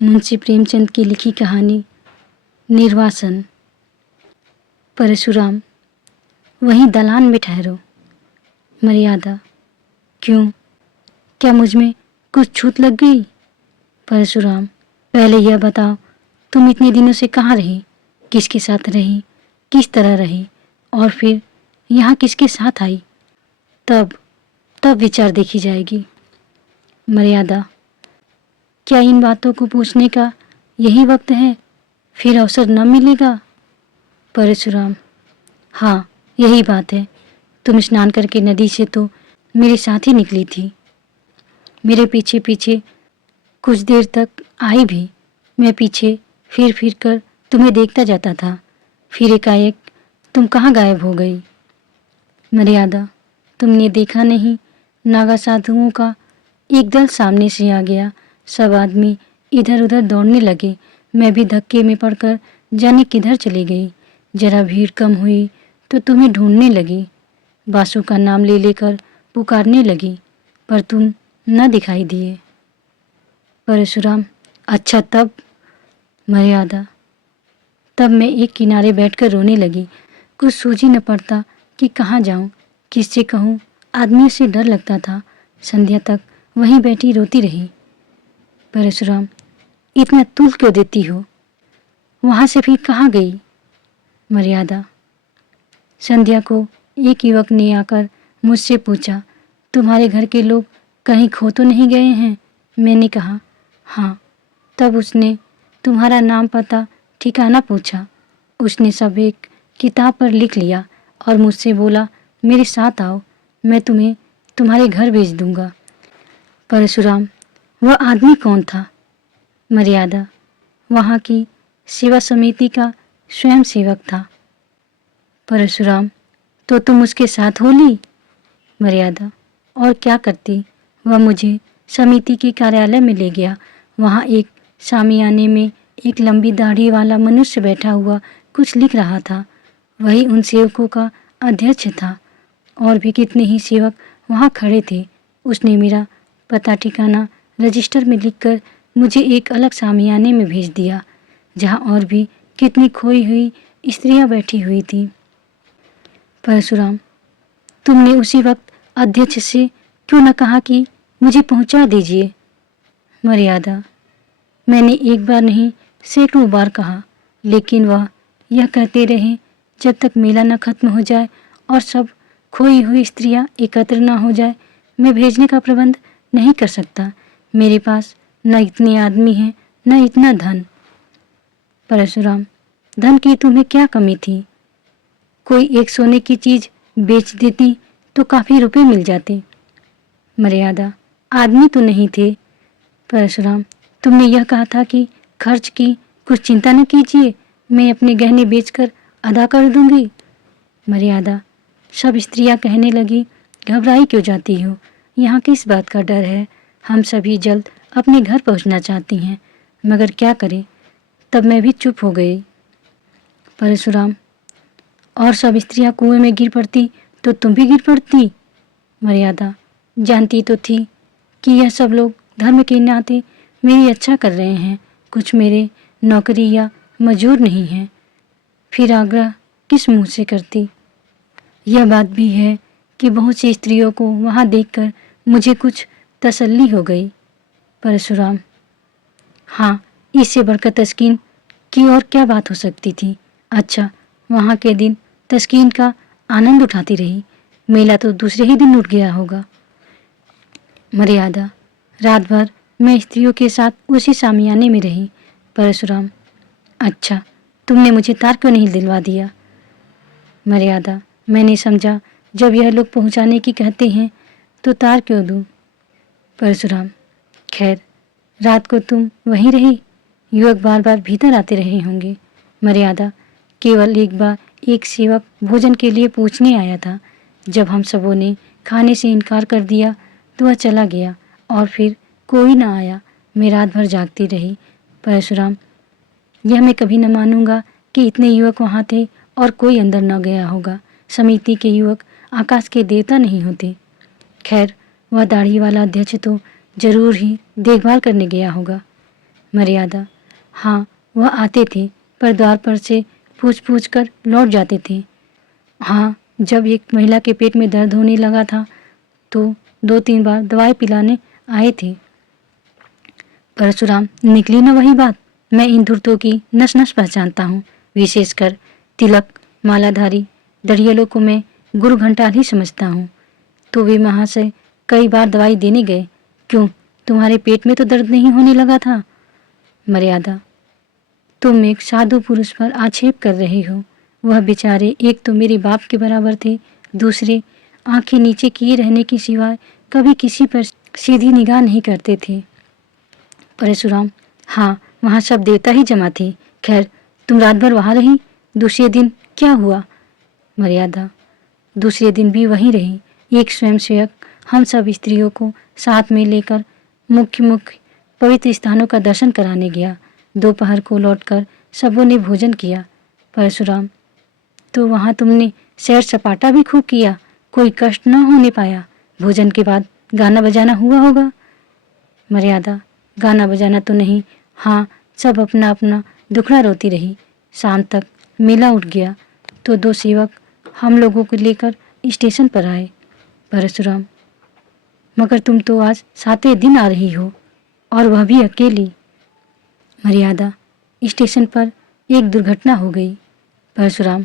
मुंशी प्रेमचंद की लिखी कहानी निर्वासन। परशुराम, वहीं दलान में ठहरो। मर्यादा, क्यों, क्या मुझ में कुछ छूत लग गई? परशुराम, पहले यह बताओ, तुम इतने दिनों से कहाँ रही, किसके साथ रही, किस तरह रही, और फिर यहाँ किसके साथ आई? तब विचार देखी जाएगी। मर्यादा, क्या इन बातों को पूछने का यही वक्त है? फिर अवसर न मिलेगा? परशुराम, हाँ, यही बात है। तुम स्नान करके नदी से तो मेरे साथ ही निकली थी। मेरे पीछे पीछे कुछ देर तक आई भी। मैं पीछे फिर फिर कर तुम्हें देखता जाता था। फिर एकाएक तुम कहाँ गायब हो गई? मर्यादा, तुमने देखा नहीं, नागा साधुओं का एक दल सामने से आ गया। सब आदमी इधर उधर दौड़ने लगे। मैं भी धक्के में पड़कर जाने किधर चली गई। जरा भीड़ कम हुई तो तुम्हें ढूंढने लगी। बासु का नाम ले लेकर पुकारने लगी, पर तुम न दिखाई दिए। परशुराम, अच्छा तब? मर्यादा, तब मैं एक किनारे बैठकर रोने लगी। कुछ सूझी न पड़ता कि कहाँ जाऊं, किससे कहूं। आदमियों से डर लगता था। संध्या तक वहीं बैठी रोती रही। परशुराम, इतना तुल क्यों देती हो? वहां से फिर कहाँ गई? मर्यादा, संध्या को एक युवक ने आकर मुझसे पूछा, तुम्हारे घर के लोग कहीं खो तो नहीं गए हैं? मैंने कहा, हाँ। तब उसने तुम्हारा नाम पता ठिकाना पूछा। उसने सब एक किताब पर लिख लिया और मुझसे बोला, मेरे साथ आओ, मैं तुम्हें तुम्हारे घर भेज दूंगा। परशुराम, वह आदमी कौन था? मर्यादा, वहाँ की सेवा समिति का स्वयं सेवक था। परशुराम, तो तुम उसके साथ हो ली? मर्यादा, और क्या करती? वह मुझे समिति के कार्यालय में ले गया। वहाँ एक शामियाने में एक लंबी दाढ़ी वाला मनुष्य बैठा हुआ कुछ लिख रहा था। वही उन सेवकों का अध्यक्ष था। और भी कितने ही सेवक वहाँ खड़े थे। उसने मेरा पता ठिकाना रजिस्टर में लिखकर मुझे एक अलग शामियाने में भेज दिया, जहाँ और भी कितनी खोई हुई स्त्रियां बैठी हुई थी। परशुराम, तुमने उसी वक्त अध्यक्ष से क्यों न कहा कि मुझे पहुंचा दीजिए? मर्यादा, मैंने एक बार नहीं सैकड़ों बार कहा, लेकिन वह यह कहते रहे जब तक मेला न खत्म हो जाए और सब खोई हुई स्त्रियां एकत्र न हो जाए, मैं भेजने का प्रबंध नहीं कर सकता। मेरे पास न इतने आदमी हैं, न इतना धन। परशुराम, धन की तुम्हें क्या कमी थी? कोई एक सोने की चीज बेच देती तो काफी रुपए मिल जाते। मर्यादा, आदमी तो नहीं थे। परशुराम, तुमने यह कहा था कि खर्च की कुछ चिंता न कीजिए, मैं अपने गहने बेचकर अदा कर दूंगी। मर्यादा, सब स्त्रियां कहने लगी, घबराई क्यों जाती हो? यहाँ किस बात का डर है? हम सभी जल्द अपने घर पहुँचना चाहती हैं, मगर क्या करें? तब मैं भी चुप हो गई। परशुराम, और सब स्त्रियां कुएं में गिर पड़ती तो तुम भी गिर पड़ती। मर्यादा, जानती तो थी कि यह सब लोग धर्म के नाते मेरी अच्छा कर रहे हैं, कुछ मेरे नौकरी या मजूर नहीं हैं, फिर आग्रह किस मुंह से करती? यह बात भी है कि बहुत सी स्त्रियों को वहां देखकर मुझे कुछ तसल्ली हो गई। परशुराम, हाँ, इससे बढ़कर तस्कीन की और क्या बात हो सकती थी? अच्छा, वहाँ के दिन तस्कीन का आनंद उठाती रही, मेला तो दूसरे ही दिन उठ गया होगा। मर्यादा, रात भर मैं स्त्रियों के साथ उसी शामियाने में रही। परशुराम, अच्छा, तुमने मुझे तार क्यों नहीं दिलवा दिया? मर्यादा, मैंने समझा जब यह लोग पहुंचाने की कहते हैं तो तार क्यों दूं? परशुराम, खैर, रात को तुम वहीं रही, युवक बार बार भीतर आते रहे होंगे। मर्यादा, केवल एक बार एक सेवक भोजन के लिए पूछने आया था। जब हम सबों ने खाने से इनकार कर दिया तो वह चला गया और फिर कोई न आया। मैं रात भर जागती रही। परशुराम, यह मैं कभी न मानूंगा कि इतने युवक वहाँ थे और कोई अंदर न गया होगा। समिति के युवक आकाश के देवता नहीं होते। खैर, वह दाढ़ी वाला अध्यक्ष तो जरूर ही देखभाल करने गया होगा। मर्यादा: हाँ, वह आते थे, पर द्वार पर से पूछ पूछ कर लौट जाते थे। हाँ, जब एक महिला के पेट में दर्द होने लगा था तो 2-3 बार दवाई पिलाने आए थे। परशुराम: निकली न वही बात। मैं इन धूर्तों की नस नस पहचानता हूँ, विशेषकर तिलक मालाधारी दरियलों को मैं गुरु घंटाल ही समझता हूँ। तो वे महाशय कई बार दवाई देने गए, क्यों, तुम्हारे पेट में तो दर्द नहीं होने लगा था? मर्यादा: तुम एक साधु पुरुष पर आक्षेप कर रहे हो। वह बेचारे एक तो मेरे बाप के बराबर थे, दूसरे आंखें नीचे किए रहने के सिवाय कभी किसी पर सीधी निगाह नहीं करते थे। परशुराम: हाँ, वहाँ सब देवता ही जमा थे। खैर, तुम रात भर वहाँ रही, दूसरे दिन क्या हुआ? मर्यादा: दूसरे दिन भी वहीं रही। एक स्वयंसेवक हम सब स्त्रियों को साथ में लेकर मुख्य मुख्य पवित्र स्थानों का दर्शन कराने गया। दोपहर को लौटकर सबों ने भोजन किया। परशुराम: तो वहाँ तुमने सैर सपाटा भी खूब किया, कोई कष्ट न होने पाया? भोजन के बाद गाना बजाना हुआ होगा? मर्यादा: गाना बजाना तो नहीं, हाँ, सब अपना अपना दुखड़ा रोती रही। शाम तक मेला उठ गया तो 2 सेवक हम लोगों को लेकर स्टेशन पर आए। परशुराम: मगर तुम तो आज 7वें दिन आ रही हो, और वह भी अकेली। मर्यादा: स्टेशन पर एक दुर्घटना हो गई। परशुराम: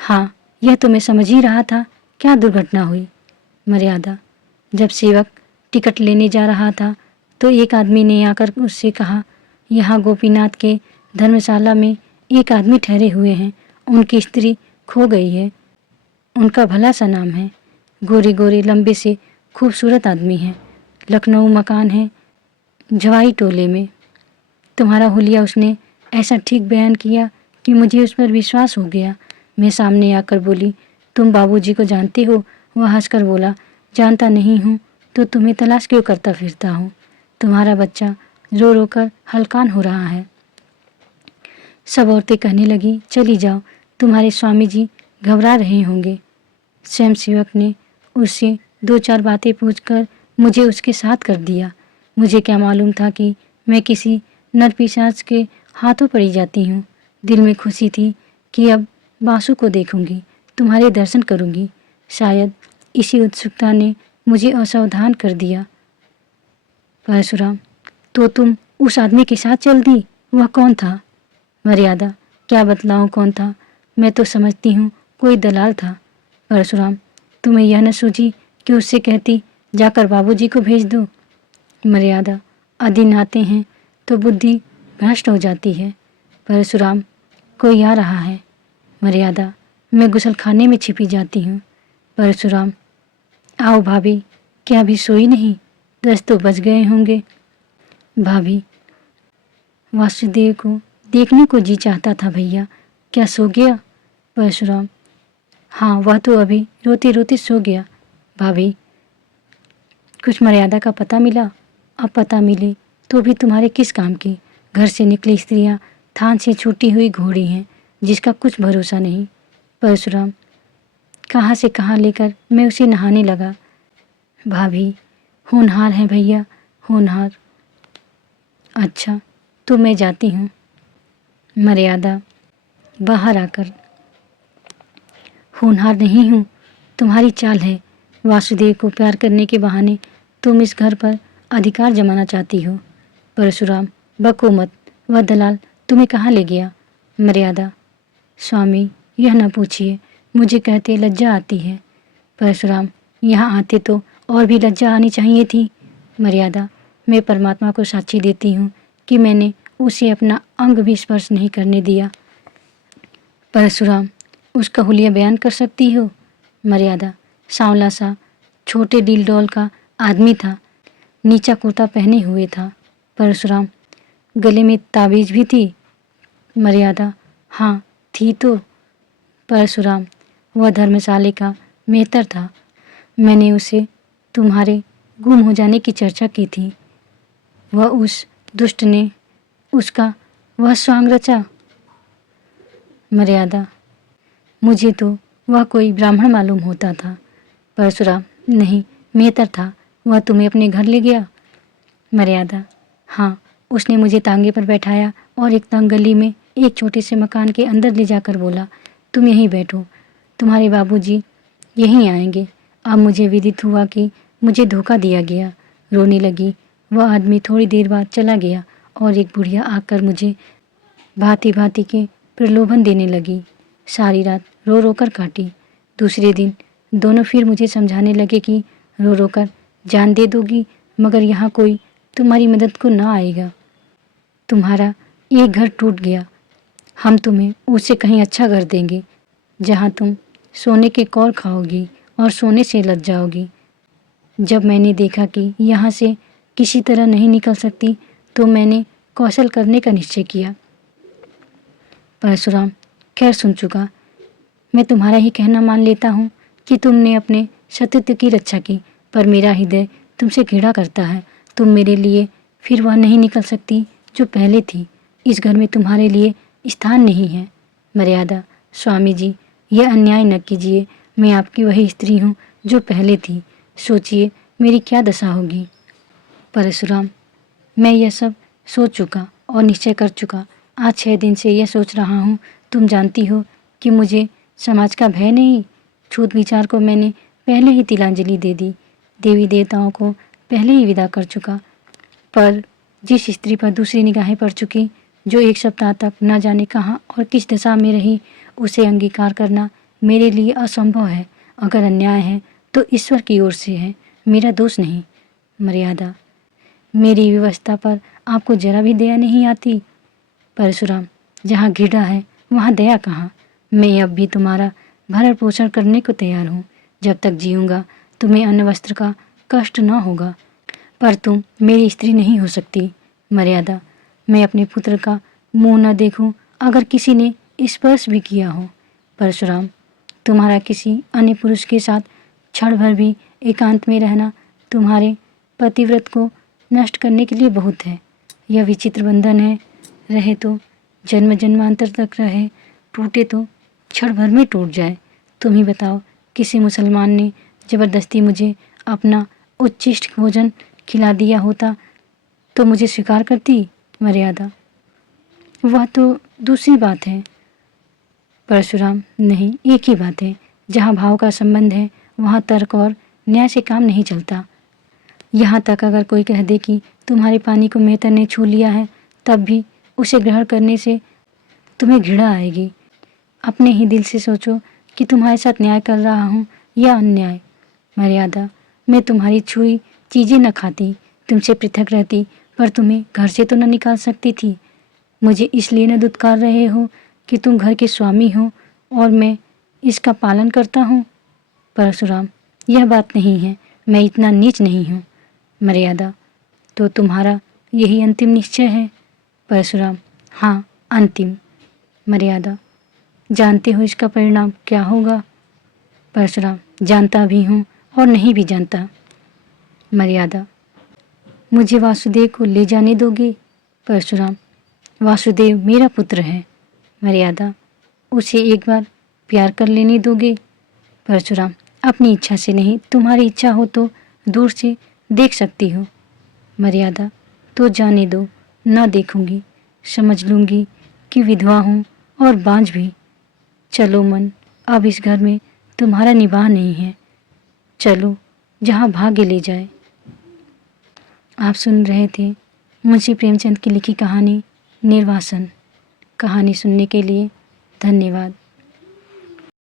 हाँ, यह तो मैं समझ ही रहा था। क्या दुर्घटना हुई? मर्यादा: जब सेवक टिकट लेने जा रहा था तो एक आदमी ने आकर उससे कहा, यहाँ गोपीनाथ के धर्मशाला में एक आदमी ठहरे हुए हैं, उनकी स्त्री खो गई है। उनका भला सा नाम है, गोरे गोरे लंबे से खूबसूरत आदमी हैं, लखनऊ मकान है जवाई टोले में। तुम्हारा हुलिया उसने ऐसा ठीक बयान किया कि मुझे उस पर विश्वास हो गया। मैं सामने आकर बोली, तुम बाबूजी को जानते हो? वह हंसकर बोला, जानता नहीं हूँ तो तुम्हें तलाश क्यों करता फिरता हूँ? तुम्हारा बच्चा रो रो कर हलकान हो रहा है। सब औरतें कहने लगी, चली जाओ, तुम्हारे स्वामी जी घबरा रहे होंगे। स्वयंसेवक ने उससे 2-4 बातें पूछकर मुझे उसके साथ कर दिया। मुझे क्या मालूम था कि मैं किसी नरपिशाच के हाथों पड़ी जाती हूँ। दिल में खुशी थी कि अब बासु को देखूंगी, तुम्हारे दर्शन करूंगी। शायद इसी उत्सुकता ने मुझे असावधान कर दिया। परशुराम: तो तुम उस आदमी के साथ चल दी? वह कौन था? मर्यादा: क्या बतलाऊं कौन था? मैं तो समझती हूँ कोई दलाल था। परशुराम: तुम्हें यह न सूझी कि उससे कहती, जाकर बाबूजी को भेज दो? मर्यादा: अधीन आते हैं तो बुद्धि भ्रष्ट हो जाती है। परशुराम: कोई आ रहा है। मर्यादा: मैं गुसलखाने में छिपी जाती हूँ। परशुराम: आओ भाभी, क्या अभी सोई नहीं? 10 तो बज गए होंगे। भाभी: वासुदेव को देखने को जी चाहता था भैया, क्या सो गया? परशुराम: हाँ, वह तो अभी रोते रोते सो गया। भाभी: कुछ मर्यादा का पता मिला? अब पता मिले तो भी तुम्हारे किस काम की? घर से निकली स्त्रियां थान से छूटी हुई घोड़ी हैं, जिसका कुछ भरोसा नहीं। परशुराम: कहाँ से कहाँ लेकर मैं उसे नहाने लगा। भाभी: होनहार है भैया, होनहार। अच्छा, तो मैं जाती हूँ। मर्यादा बाहर आकर: होनहार नहीं हूँ, तुम्हारी चाल है। वासुदेव को प्यार करने के बहाने तुम इस घर पर अधिकार जमाना चाहती हो। परशुराम: बको मत, वह दलाल तुम्हें कहाँ ले गया? मर्यादा: स्वामी, यह न पूछिए, मुझे कहते लज्जा आती है। परशुराम: यहाँ आते तो और भी लज्जा आनी चाहिए थी। मर्यादा: मैं परमात्मा को साक्षी देती हूँ कि मैंने उसे अपना अंग भी स्पर्श नहीं करने दिया। परशुराम: उसका हुलिया बयान कर सकती हो? मर्यादा: सांवला सा छोटे डील डॉल का आदमी था, नीचा कुर्ता पहने हुए था। परशुराम: गले में ताबीज भी थी? मर्यादा: हाँ, थी तो। परशुराम: वह धर्मशाले का मेहतर था, मैंने उसे तुम्हारे गुम हो जाने की चर्चा की थी। वह उस दुष्ट ने उसका वह स्वांग रचा। मर्यादा: मुझे तो वह कोई ब्राह्मण मालूम होता था। परशुराम: नहीं, मेहतर था, वह तुम्हें अपने घर ले गया? मर्यादा: हाँ, उसने मुझे तांगे पर बैठाया और एक तंग गली में एक छोटे से मकान के अंदर ले जाकर बोला, तुम यहीं बैठो, तुम्हारे बाबूजी यहीं आएंगे। अब मुझे विदित हुआ कि मुझे धोखा दिया गया। रोने लगी। वह आदमी थोड़ी देर बाद चला गया और एक बुढ़िया आकर मुझे भांति भांति के प्रलोभन देने लगी। सारी रात रो रो कर काटी। दूसरे दिन दोनों फिर मुझे समझाने लगे कि रो रो कर जान दे दोगी, मगर यहाँ कोई तुम्हारी मदद को ना आएगा। तुम्हारा एक घर टूट गया, हम तुम्हें उससे कहीं अच्छा घर देंगे, जहाँ तुम सोने के कौर खाओगी और सोने से लग जाओगी। जब मैंने देखा कि यहाँ से किसी तरह नहीं निकल सकती, तो मैंने कौशल करने का निश्चय किया। परशुराम, खैर सुन चुका, मैं तुम्हारा ही कहना मान लेता हूँ कि तुमने अपने सतीत्व की रक्षा की, पर मेरा हृदय तुमसे घृणा करता है। तुम मेरे लिए फिर वह नहीं निकल सकती जो पहले थी। इस घर में तुम्हारे लिए स्थान नहीं है। मर्यादा, स्वामी जी, यह अन्याय न कीजिए। मैं आपकी वही स्त्री हूँ जो पहले थी। सोचिए मेरी क्या दशा होगी। परशुराम, मैं यह सब सोच चुका और निश्चय कर चुका। आज 6 दिन से यह सोच रहा हूँ। तुम जानती हो कि मुझे समाज का भय नहीं। छूत विचार को मैंने पहले ही तिलांजलि दे दी। देवी देवताओं को पहले ही विदा कर चुका। पर जिस स्त्री पर दूसरी निगाहें पड़ चुकी, जो 1 सप्ताह तक न जाने कहाँ और किस दशा में रही, उसे अंगीकार करना मेरे लिए असंभव है। अगर अन्याय है तो ईश्वर की ओर से है, मेरा दोष नहीं। मर्यादा, मेरी व्यवस्था पर आपको जरा भी दया नहीं आती। परशुराम, जहाँ घृणा है वहाँ दया कहाँ। मैं अब भी तुम्हारा भरण पोषण करने को तैयार हूँ। जब तक जीऊँगा तुम्हें अन्न वस्त्र का कष्ट न होगा, पर तुम मेरी स्त्री नहीं हो सकती। मर्यादा, मैं अपने पुत्र का मुंह न देखूं अगर किसी ने स्पर्श भी किया हो। परशुराम, तुम्हारा किसी अन्य पुरुष के साथ क्षण भर भी एकांत में रहना तुम्हारे पतिव्रत को नष्ट करने के लिए बहुत है। यह विचित्र बंधन है, रहे तो जन्म जन्मांतर तक रहे, टूटे तो क्षण भर में टूट जाए। तुम ही बताओ, किसी मुसलमान ने जबरदस्ती मुझे अपना उच्छिष्ट भोजन खिला दिया होता तो मुझे स्वीकार करती। मर्यादा, वह तो दूसरी बात है। परशुराम, नहीं, एक ही बात है। जहाँ भाव का संबंध है वहाँ तर्क और न्याय से काम नहीं चलता। यहाँ तक अगर कोई कह दे कि तुम्हारे पानी को मेहतर ने छू लिया है, तब भी उसे ग्रहण करने से तुम्हें घृणा आएगी। अपने ही दिल से सोचो कि तुम्हारे साथ न्याय कर रहा हूँ या अन्याय। मर्यादा, मैं तुम्हारी छुई चीज़ें न खाती, तुमसे पृथक रहती, पर तुम्हें घर से तो न निकाल सकती थी। मुझे इसलिए न दुत्कार रहे हो कि तुम घर के स्वामी हो और मैं इसका पालन करता हूँ। परशुराम, यह बात नहीं है, मैं इतना नीच नहीं हूँ। मर्यादा, तो तुम्हारा यही अंतिम निश्चय है। परशुराम, हाँ, अंतिम। मर्यादा, जानते हो इसका परिणाम क्या होगा। परशुराम, जानता भी हूँ और नहीं भी जानता। मर्यादा, मुझे वासुदेव को ले जाने दोगे। परशुराम, वासुदेव मेरा पुत्र है। मर्यादा, उसे एक बार प्यार कर लेने दोगे। परशुराम, अपनी इच्छा से नहीं, तुम्हारी इच्छा हो तो दूर से देख सकती हो। मर्यादा, तो जाने दो, ना देखूंगी, समझ लूंगी कि विधवा हूँ और बांझ भी। चलो मन, अब इस घर में तुम्हारा निवाह नहीं है। चलो जहाँ भाग्य ले जाए। आप सुन रहे थे मुंशी प्रेमचंद की लिखी कहानी निर्वासन। कहानी सुनने के लिए धन्यवाद।